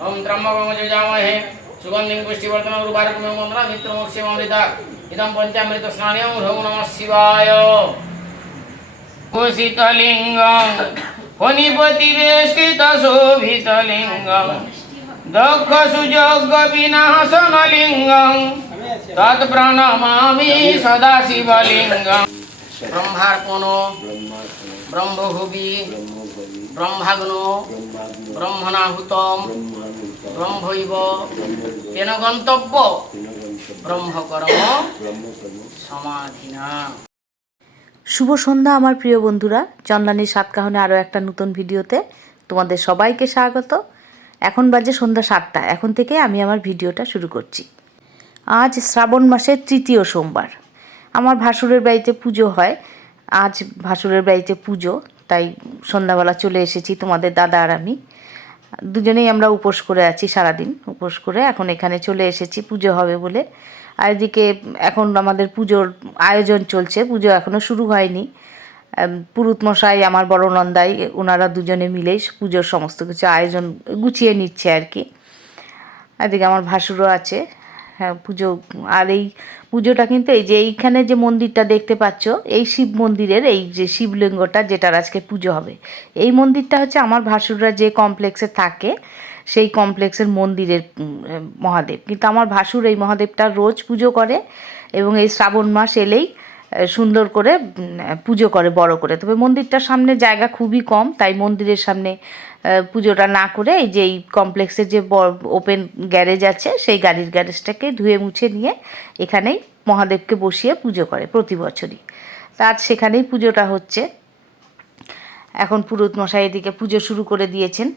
ओम त्र्यंबकं यजामहे सुगंधिं पुष्टिवर्धनं उर्वारुकमेव मन्त्रं मित्रमोक्षेमामृता इदं पंचामृत स्नानं ओम नमः शिवाय कुशितलिंगं फणिपतिवेष्टितशोभितलिंगं दक्षसुजोगविनाशनलिंगं तत्प्रणमामि सदा शिवलिंगं ब्रह्मार्पणो ब्रह्मभुवि ब्रह्माग्नो ब्रह्मणाहुतं ब्रह्मैव तेन गन्तव्य ब्रह्मकर्म समाधिना। শুভ সন্ধ্যা আমার প্রিয় বন্ধুরা, চন্দ্রানীর সাতকাহনে আরও একটা নতুন ভিডিওতে তোমাদের সবাইকে স্বাগত। এখন বাজে সন্ধ্যা 7টা। এখন থেকে আমি আমার ভিডিওটা শুরু করছি। আজ শ্রাবণ মাসের তৃতীয় সোমবার। আমার ভাসুরের বাড়িতে পুজো হয়। আজ ভাসুরের বাড়িতে পুজো, তাই সন্ধ্যাবেলা চলে এসেছি তোমাদের দাদা আর আমি। দুজনেই আমরা উপোস করে আছি, সারাদিন উপোস করে এখন এখানে চলে এসেছি পুজো হবে বলে। আর এদিকে এখন আমাদের পুজোর আয়োজন চলছে, পুজো এখনও শুরু হয়নি। পুরুত মশাই, আমার বড় নন্দাই, ওনারা দুজনে মিলেই পুজোর সমস্ত কিছু আয়োজন গুছিয়ে নিচ্ছে আর কি। এদিকে আমার ভাসুরও আছে। হ্যাঁ, পুজো। আর এই পুজোটা কিন্তু এই যে এইখানে যে মন্দিরটা দেখতে পাচ্ছ, এই শিব মন্দিরের এই যে শিবলিঙ্গটা যেটার আজকে পুজো হবে, এই মন্দিরটা হচ্ছে আমার ভাসুররা যে কমপ্লেক্সে থাকে সেই কমপ্লেক্সের মন্দিরের মহাদেব। কিন্তু আমার ভাসুর এই মহাদেবটা রোজ পুজো করে এবং এই শ্রাবণ মাস এলেই সুন্দর করে পুজো করে বড় করে। তবে মন্দিরটার সামনে জায়গা খুবই কম, তাই মন্দিরের সামনে পুজোটা না করে এই যে এই কমপ্লেক্সের যে ওপেন গ্যারেজ আছে সেই গাড়ির গ্যারেজটাকে ধুয়ে মুছে নিয়ে এখানেই মহাদেবকে বসিয়ে পুজো করে প্রতি বছরই। তা আজ সেখানেই পুজোটা হচ্ছে। এখন পুরুত মশাই এদিকে পুজো শুরু করে দিয়েছেন।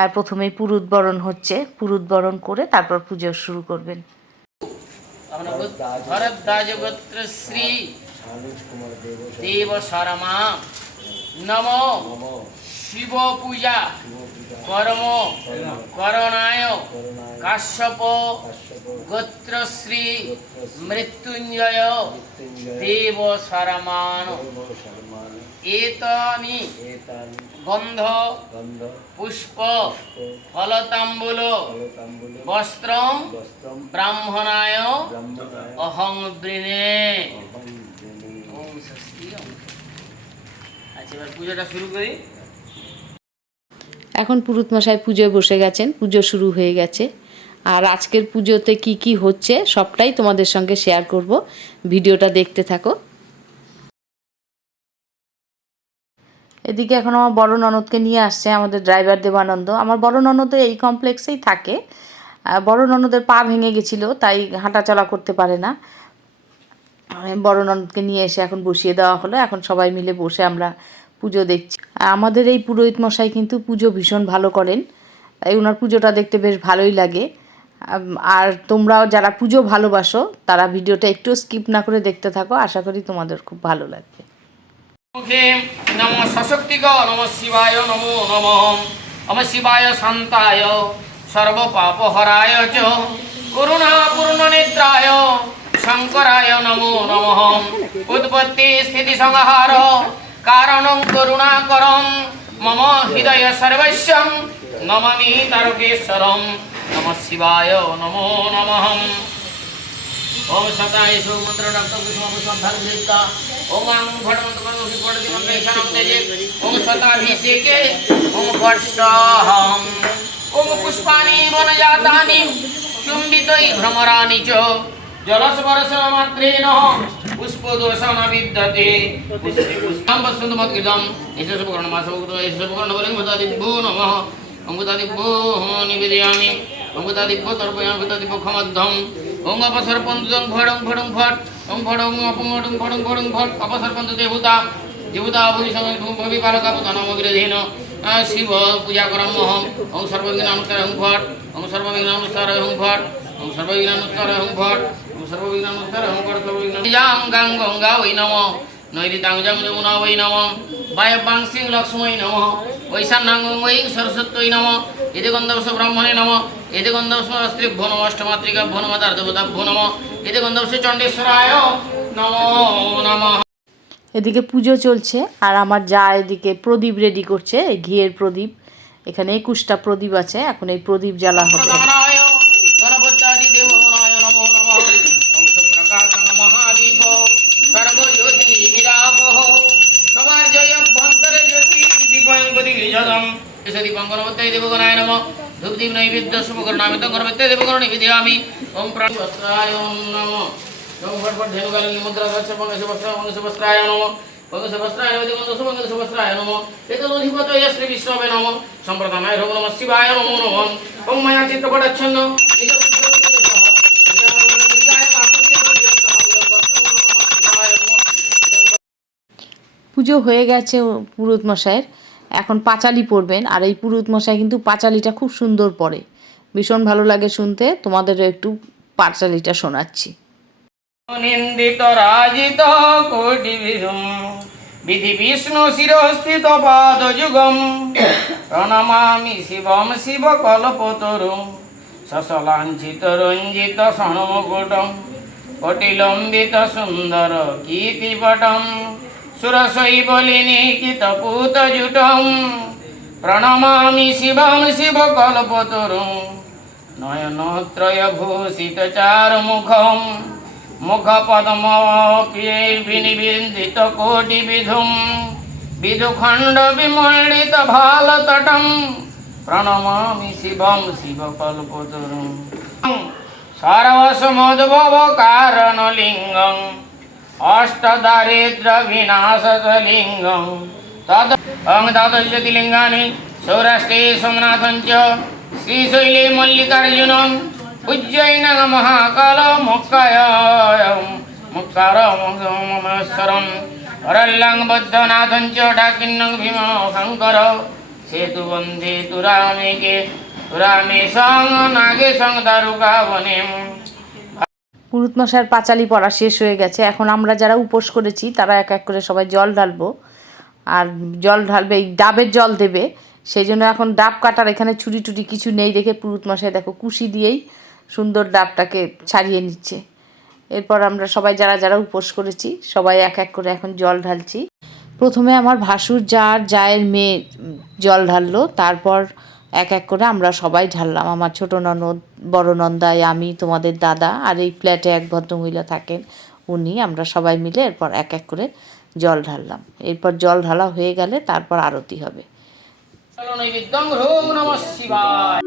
আর প্রথমেই পুরুত বরণ হচ্ছে, পুরুত বরণ করে তারপর পুজো শুরু করবেন। ভরদ্বাজ গোত্র শ্রী দেব শর্মা নমো শিব পূজা কর্ম করণায় কাশ্যপ গোত্র শ্রী মৃত্যুঞ্জয় দেব শর্মান এতানি গন্ধ পুষ্প ফলতাম্বুল বস্ত্রম ব্রাহ্মণায় অহং বৃণে। আচ্ছা, এবার পুজোটা শুরু করি। এখন পুরুত মশাই পুজোয় বসে গেছেন, পুজো শুরু হয়ে গেছে। আর আজকের পুজোতে কি কি হচ্ছে সবটাই তোমাদের সঙ্গে শেয়ার করব, ভিডিওটা দেখতে থাকো। এদিকে এখন আমার বড় ননদকে নিয়ে আসছে আমাদের ড্রাইভার দেবানন্দ। আমার বড় ননদ এই কমপ্লেক্সেই থাকে। বড় ননদের পা ভেঙে গেছিলো, তাই হাঁটাচলা করতে পারে না। বড় ননদকে নিয়ে এসে এখন বসিয়ে দেওয়া হলো। এখন সবাই মিলে বসে আমরা পুজো দেখছি। আমাদের এই পুরোহিত মশাই কিন্তু পুজো ভীষণ ভালো করেন, তাই ওনার পুজোটা দেখতে বেশ ভালোই লাগে। আর তোমরাও যারা পুজো ভালোবাসো তারা ভিডিওটা একটু স্কিপ না করে দেখতে থাকো, আশা করি তোমাদের খুব ভালো লাগবে। নমো সশক্তিক নমঃ শিবায় নমো নমঃ নমঃ শিবায় শান্তায় সর্বপাপহরায় চ করুণাপূর্ণ নেত্রায় শঙ্করায় নমো নমঃ উৎপত্তি স্থিতি সংহার কারণং করুণাকরং মম হৃদয় সর্বস্বং নমামি তারকেশ্বরং নমঃ শিবায় নমো নমঃ। ओम सताय सो मंत्र डॉक्टर कुसुम संधर्मिता ओम आंग भटमंत करो ही पड़ दी मंगलेशनम तेजे ओम सताभिषेके ओम वर्षाहम ओम पुष्पाणि वनजातानि चुंबितै भ्रमराणि च जलस्पर्शन मात्रेण पुष्पदोषण विद्यते पुष्पं वसंत मद्गिदम एष शुभकर्ण मासोक्त एष शुभकर्ण बलिं भूतादिभ्यो नमः ओम भूतादिभ्यो निवेदयामि ओम भूतादिभ्यो तर्पयामि भूतादिभ्यो खमद्धम ओम अपसर्पन्तुं भडं भडं भट ओम भडं अपमडं भडं भडं भट अपसर्पन्तु देवता देवता भूषण भवि पालका नमो विरधेन शिव पूजा करमहं ओम सर्वविघ्नानुसारं भट ओम सर्वविघ्नानुसारं भट ओम सर्वविघ्नानुसारं भट ओम सर्वविघ्नानुसारं भट सर्वविघ्नां गंगा वै नमो नैरितांजं यमुना वै नमः वायव्याङ्सिं लक्ष्मै नमः वैशान्यां वै सरस्वत्यै नमः इति गन्धर्व ब्रह्मणे नमः इति गन्धर्व स्त्रीभ्यो नमः अष्टमातृकाभ्यो नमः दार्धवताभ्यो नमः इति गन्धर्व चण्डेश्वराय नमो नमः। এদিকে পুজো চলছে আর আমার যা এদিকে প্রদীপ রেডি করছে, ঘিয়ের প্রদীপ এখানে 21টা প্রদীপ আছে, এখন এই প্রদীপ জ্বালা হবে। প্রধানায় গণপত্যাদি দেবগণায় নমো নমঃ। ওম সুপ্রকাশং মহাদীপ সর্বজ্যোতি নিরাপহ। সবার জয় অভ্যন্তরে জ্যোতি দীপয়ং প্রতিগৃহ্যতম। এসে দীপং গণপত্যাদি দেবগণায় নমঃ। ধূপদীপ নৈবেদ্য শুভকরণামিতং গণপত্যাদি দেবগণ নিবেদয়ামি। ওম প্রাণবস্ত্রায় নমঃ। ওম ভটভট মুদ্রা দর্শ পঙ্গসবস্ত্রায় নমঃ। পঙ্গসবস্ত্রায় পঙ্গসবস্ত্রায় নমঃ। এতদধিপতয়ে শ্রী বিষ্ণবে নমঃ। সম্প্রদানায় নমঃ শিবায় নমো নমঃ। ওম মায়া চিত্রপটাচ্ছন্ন নিজ পুজো হয়ে গেছে পুরোহিত মশাইয়ের, এখন পাঁচালি পড়বেন। আর এই পুরোহিত মশাই কিন্তু পাঁচালিটা খুব সুন্দর পড়ে, ভীষণ ভালো লাগে শুনতে। তোমাদেরও একটু পাঁচালিটা শোনাচ্ছি। নিন্দিত রাজিত কোটি বিধুম বিধি বিষ্ণু শিরস্থিত পাদ যুগম প্রণমামি শিবম শিব কল্পতরুম সসলাঞ্ছিত রঞ্জিত সণমকুটম কটিলম্বিত সুন্দর কীর্তিপটম সুরশৈবলিনিকিত পূতজুটম প্রণমামি শিবম শিব কল্পতরুম নয়নত্রয় ভূষিত চারুমুখম মুখপদ্মবিনিবৃন্দিত কোটি বিধুম বিধুখণ্ড বিমণ্ডিত ভালতটম প্রণমামি শিবম শিব কল্পতরুম সর্বসমুদ্ভব কারণলিঙ্গম অষ্টদারিদ্র বিনাশলিঙ্গম তদ দ্বাদশজ্যোতির্লিঙ্গানি সৌরাষ্ট্রে সোমনাথঞ্চ শ্রীশৈলে মল্লিকার্জুনম উজ্জয়িনং মহাকাল মুক্তারমস্বরম অরল্যং বদ্ধনাথঞ্চ ডাকিন্নং ভীম শঙ্কর সেতু বন্ধে তুরামেকে তুরামেশং নাগেশং দারুকাবনেম। পুরোহিত মশাইয়ের পাঁচালি পড়া শেষ হয়ে গেছে। এখন আমরা যারা উপোস করেছি তারা এক এক করে সবাই জল ঢালবো। আর জল ঢালবে, এই ডাবের জল দেবে, সেই জন্য এখন ডাব কাটার এখানে ছুরি টুরি কিছু নেই দেখে পুরোহিত মশাই দেখো কুশি দিয়েই সুন্দর ডাবটাকে ছাড়িয়ে নিচ্ছে। এরপর আমরা সবাই যারা যারা উপোস করেছি সবাই এক এক করে এখন জল ঢালছি। প্রথমে আমার ভাসুর জায়ের মেয়ে জল ঢাললো, তারপর এক এক করে আমরা সবাই ঢাললাম। আমার ছোট ননদ, বড় নন্দাই, আমি, তোমাদের দাদা, আর এই ফ্ল্যাটে এক ভদ্রমহিলা থাকেন উনি, আমরা সবাই মিলে এরপর এক এক করে জল ঢাললাম। এরপর জল ঢালা হয়ে গেলে তারপর আরতি হবে। নৈবেদ্যং হ্রোং নমঃ শিবায়।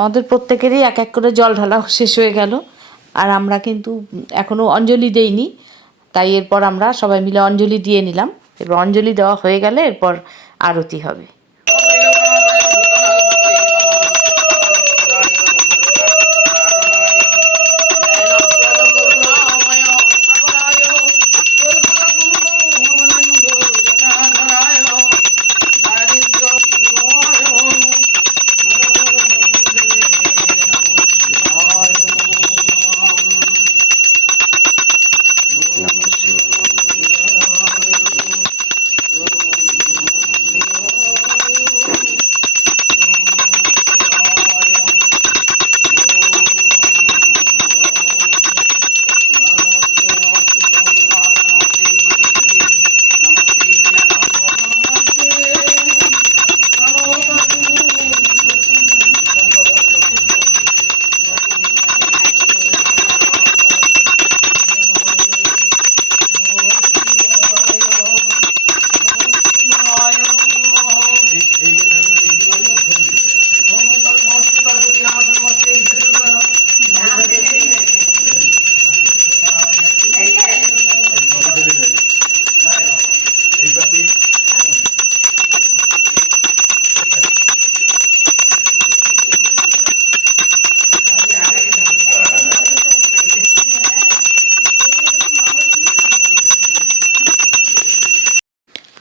আমাদের প্রত্যেকেরই এক এক করে জল ঢালা শেষ হয়ে গেল। আর আমরা কিন্তু এখনও অঞ্জলি দেইনি, তাই এরপর আমরা সবাই মিলে অঞ্জলি দিয়ে নিলাম। এরপর অঞ্জলি দেওয়া হয়ে গেলে এরপর আরতি হবে।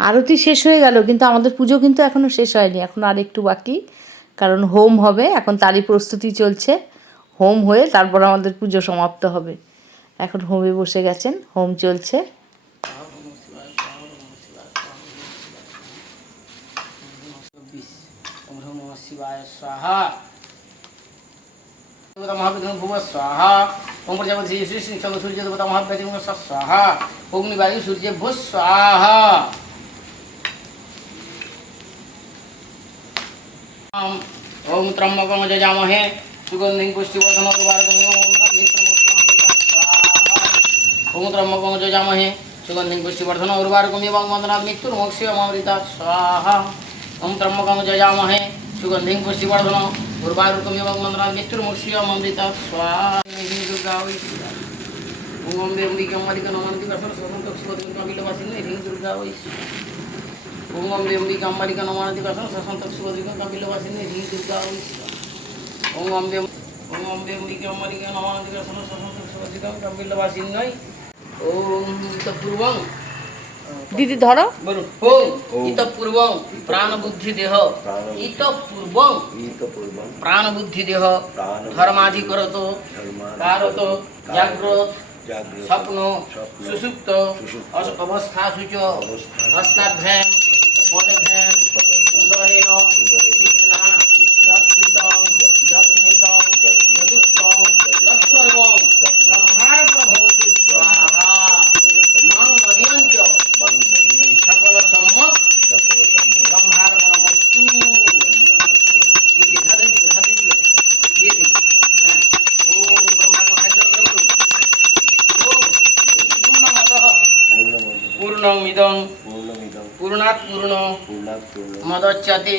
আরতি শেষ হয়ে গেল, কিন্তু আমাদের পুজো কিন্তু এখনও শেষ হয়নি, এখন আর একটু বাকি। কারণ হোম হবে, এখন তারই প্রস্তুতি চলছে। হোম হয়ে তারপর আমাদের পুজো সমাপ্ত হবে। এখন হোমে বসে গেছেন, হোম চলছে। শিবায় স্বাহা মহাবিষ্ণু ভুব স্বাহা ওম প্রজাপতি শ্রী শ্রী সূর্য দেবতা মহাব্যতি স্বাহা অগ্নিবায়ু সূর্য ভূ স্বাহা ওম ত্রম্বকং যজামহে সুগন্ধিং পুষ্টিবর্ধনং উর্বারুকমিব ওম ত্রম্বকং যজামহে সুগন্ধিং পুষ্টিবর্ধনং উর্বারুকমিব মন্দনাৎ মৃত্যুর্মোক্ষীয়মামৃতাৎ স্বাহা ওম ত্রম্বকং যজামহে সুগন্ধিং পুষ্টিবর্ধনং উর্বারুকমিব মন্দনাৎ মৃত্যুর্মোক্ষীয়মামৃতাৎ স্বাহা দুর্গা ওই ওম দেবীকে অম্বিকা নমান্তি বসন সন্ত সুগন্ধিং কপিলবাসিনী হ্রিং দুর্গা ওই ওম দেবীকে অম্বিকা নমান্তি বসন সন্ত সুগন্ধিং কপিলবাসিনী হ্রিং দুর্গা ওই ওম দেবীকে অম্বিকা নমান্তি বসন সন্ত সুগন্ধিং কপিলবাসিনী ওম তৎপূর্বং দিদি ধরো, বলুন ওম ইতঃপূর্বং প্রাণ বুদ্ধি দেহ ইতঃপূর্বং প্রাণ বুদ্ধি দেহ ধর্মাধিকরত কারত জাগ্রত স্বপ্ন সুষুপ্ত অবস্থাসু চ হস্তাভ্যাম পদভ্যাম উদরেণ তৃষ্ণা যৎকৃতং যৎকৃতং যদুক্তং তৎসর্বং ব্রহ্মার্পণভবতু স্বাহা মাং মদিয়ঞ্চ সকল সম্যক ব্রহ্মার্পণমস্তু দিয়ে দিই। হ্যাঁ ওম ব্রহ্মার্পণ হাজার করে বলুন ওম পূর্ণমদঃ পূর্ণমিদং পূর্ণাৎ পূর্ণ মদচ্যতে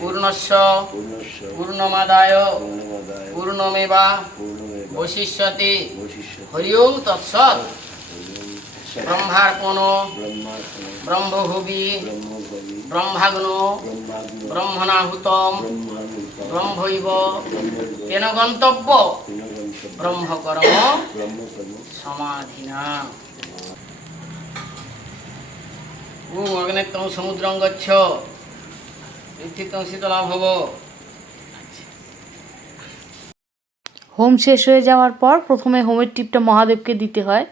পূর্ণস্য পূর্ণমাদায় পূর্ণমেবা বশিষ্যতে হরি ওম তৎসৎ ব্রহ্মার্পণ ব্রহ্মভুবি ব্রহ্মাগ্ন ব্রহ্মণাহুতম ব্রহ্মৈব তেন গন্তব্য ব্রহ্মকর্ম সমাধিনা ওম অগ্নেত্তং সমুদ্রং গচ্ছ পৃথিবীতং শীতলা ভব। হোম শেষ হয়ে যাওয়ার পর প্রথমে হোমের টিপটা মহাদেবকে দিতে হয়।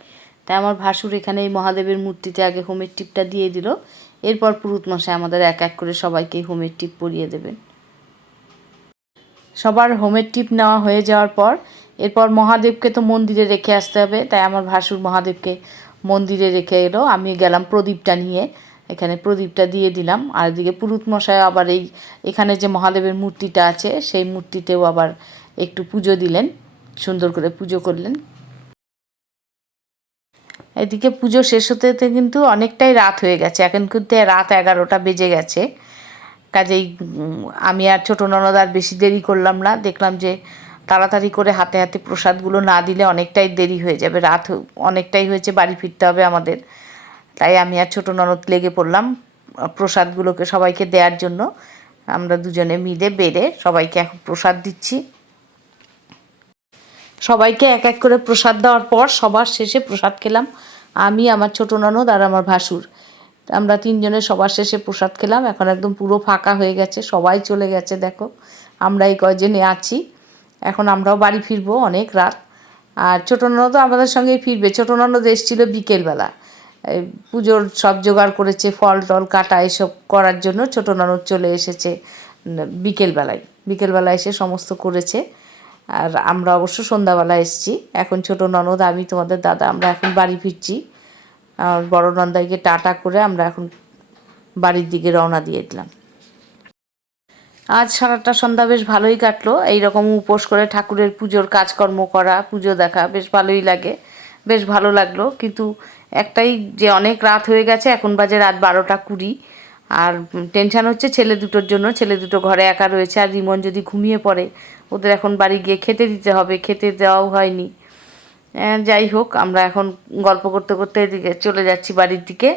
তাই আমার ভাসুর এখানে এই মহাদেবের মূর্তিতে আগে হোমের টিপটা দিয়ে দিল। এরপর পুরুত মশাই আমাদের এক এক করে সবাইকে হোমের টিপ পরিয়ে দেবেন। সবার হোমের টিপ নেওয়া হয়ে যাওয়ার পর এরপর মহাদেবকে তো মন্দিরে রেখে আসতে হবে। তাই আমার ভাসুর মহাদেবকে মন্দিরে রেখে এলো, আমি গেলাম প্রদীপটা নিয়ে, এখানে প্রদীপটা দিয়ে দিলাম। আর এদিকে পুরুত মশাই আবার এখানে যে মহাদেবের মূর্তিটা আছে সেই মূর্তিতেও আবার একটু পুজো দিলেন, সুন্দর করে পুজো করলেন। এদিকে পুজো শেষ হতে হতে কিন্তু অনেকটাই রাত হয়ে গেছে, এখন কিন্তু রাত 11টা বেজে গেছে। কাজেই আমি আর ছোটো ননদ আর বেশি দেরি করলাম না, দেখলাম যে তাড়াতাড়ি করে হাতে হাতে প্রসাদগুলো না দিলে অনেকটাই দেরি হয়ে যাবে, রাত অনেকটাই হয়েছে, বাড়ি ফিরতে হবে আমাদের। তাই আমি আর ছোটো ননদ লেগে পড়লাম প্রসাদগুলোকে সবাইকে দেওয়ার জন্য। আমরা দুজনে মিলে বেড়ে সবাইকে এখন প্রসাদ দিচ্ছি। সবাইকে এক এক করে প্রসাদ দেওয়ার পর সবার শেষে প্রসাদ খেলাম আমি, আমার ছোটো ননদ আর আমার ভাসুর। আমরা তিনজনে সবার শেষে প্রসাদ খেলাম। এখন একদম পুরো ফাঁকা হয়ে গেছে, সবাই চলে গেছে, দেখো আমরা এই কয়জনে আছি। এখন আমরাও বাড়ি ফিরবো, অনেক রাত। আর ছোটো ননদও আমাদের সঙ্গেই ফিরবে। ছোটো ননদ এসেছিলো বিকেলবেলা, পুজোর সব জোগাড় করেছে, ফল টল কাটা এসব করার জন্য ছোটো ননদ চলে এসেছে বিকেলবেলায় এসে সমস্ত করেছে। আর আমরা অবশ্য সন্ধ্যাবেলা এসেছি। এখন ছোটো ননদ, আমি, তোমাদের দাদা, আমরা এখন বাড়ি ফিরছি। আর বড় নন্দাইকে টাটা করে আমরা এখন বাড়ির দিকে রওনা দিয়ে দিলাম। আজ সারাটা সন্ধ্যা বেশ ভালোই কাটলো, এইরকম উপোস করে ঠাকুরের পুজোর কাজকর্ম করা, পুজো দেখা বেশ ভালোই লাগে, বেশ ভালো লাগলো। কিন্তু একটাই যে অনেক রাত হয়ে গেছে, এখন বাজে রাত 12টা 20। আর টেনশান হচ্ছে ছেলে দুটোর জন্য, ছেলে দুটো ঘরে একা রয়েছে। আর রিমন যদি ঘুমিয়ে পড়ে, ওদের এখন বাড়ি গিয়ে খেতে দিতে হবে, খেতে দেওয়াও হয়নি। যাই হোক, আমরা এখন গল্প করতে করতে এদিকে চলে যাচ্ছি বাড়ির দিকে।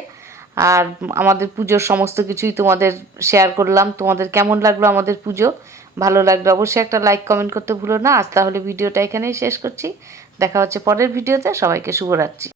আর আমাদের পুজোর সমস্ত কিছুই তোমাদের শেয়ার করলাম। তোমাদের কেমন লাগলো আমাদের পুজো? ভালো লাগলো অবশ্যই একটা লাইক কমেন্ট করতে ভুলো না। আজ তাহলে ভিডিওটা এখানেই শেষ করছি, দেখা হচ্ছে পরের ভিডিওতে। সবাইকে শুভরাত্রি।